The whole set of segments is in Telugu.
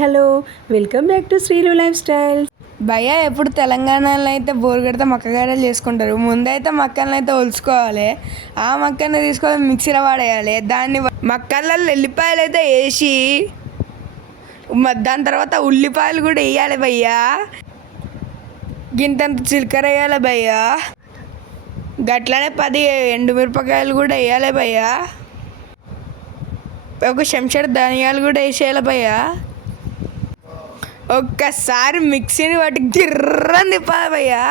Hello, welcome back to Srilu life style. భయ్య ఎప్పుడు తెలంగాణలో అయితే బోరుగడితే మక్కగారెలు చేసుకుంటారు. ముందైతే మక్కలను అయితే ఒలుచుకోవాలి. ఆ మక్కని తీసుకొని మిక్సీలో పడేయాలి. దాన్ని మక్కలలో ఎల్లిపాయలు అయితే వేసి దాని తర్వాత ఉల్లిపాయలు కూడా వేయాలి భయ్యా. గింతంత చిలకర వేయాలి భయ్యా. గట్లనే 10 ఎండుమిరపకాయలు కూడా వేయాలి భయ్యా. ఒక చెంచాడు ధనియాలు కూడా వేసేయాలి భయ్యా. ఒక్కసారి మిక్సీని పట్టి గిర్రని తిప్పాలి భయ్యా.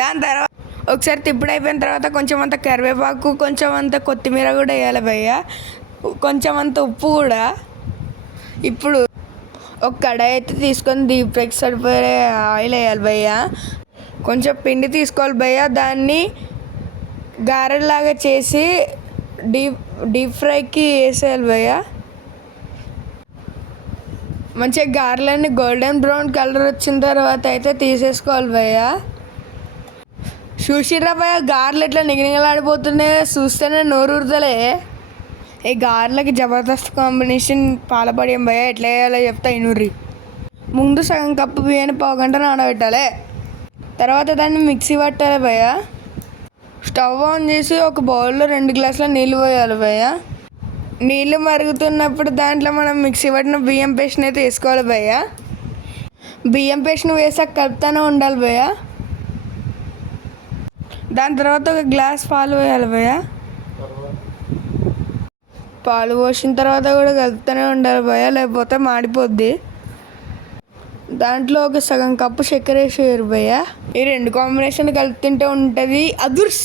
దాని తర్వాత ఒకసారి తిప్పుడు అయిపోయిన తర్వాత కొంచెం అంత కరివేపాకు, కొంచెం అంత కొత్తిమీర కూడా వేయాలి భయ్యా. కొంచెం అంత ఉప్పు కూడా. ఇప్పుడు ఒక కడాయి అయితే తీసుకొని డీప్ ఫ్రైకి సరిపోయే ఆయిల్ వేయాలి భయ్యా. కొంచెం పిండి తీసుకోవాలి భయ్యా. దాన్ని గారెలాగా చేసి డీప్ ఫ్రైకి వేసేయాలి భయ్యా. మంచిగా గారెలన్నీ గోల్డెన్ బ్రౌన్ కలర్ వచ్చిన తర్వాత అయితే తీసేసుకోవాలి భయ్యా. చూసిర్రా భయ్యా గారెలు ఎట్లా నిగనిగలాడిపోతున్నాయి, చూస్తేనే నోరు ఊరుతలే. ఈ గారెలకి జబర్దస్త్ కాంబినేషన్ పాలపడియం భయ్యా. ఎట్లా వేయాలో చెప్తా ఇనుర్రి. ముందు సగం కప్పు బియ్యాన్ని 1/2 గంట నానబెట్టాలి. తర్వాత దాన్ని మిక్సీ పట్టాలి భయ్యా. స్టవ్ ఆన్ చేసి ఒక బౌల్లో 2 గ్లాసుల నీళ్ళు పోయాలి భయ్యా. నీళ్ళు మరుగుతున్నప్పుడు దాంట్లో మనం మిక్సీ పట్టిన బియ్యం పేస్ట్ని అయితే వేసుకోవాలి భయ్యా. బియ్యం పేస్ట్ని వేసాక కలుపుతూనే ఉండాలి భయ్యా. దాని తర్వాత ఒక గ్లాస్ పాలు పోయాలి భయ్యా. పాలు పోసిన తర్వాత కూడా కలుపుతూనే ఉండాలి భయ్యా, లేకపోతే మాడిపోద్ది. దాంట్లో ఒక సగం కప్పు చక్కెర వేసేయారు భయ్యా. ఈ 2 కాంబినేషన్ కలిపి తింటే ఉంటుంది అదుర్స్.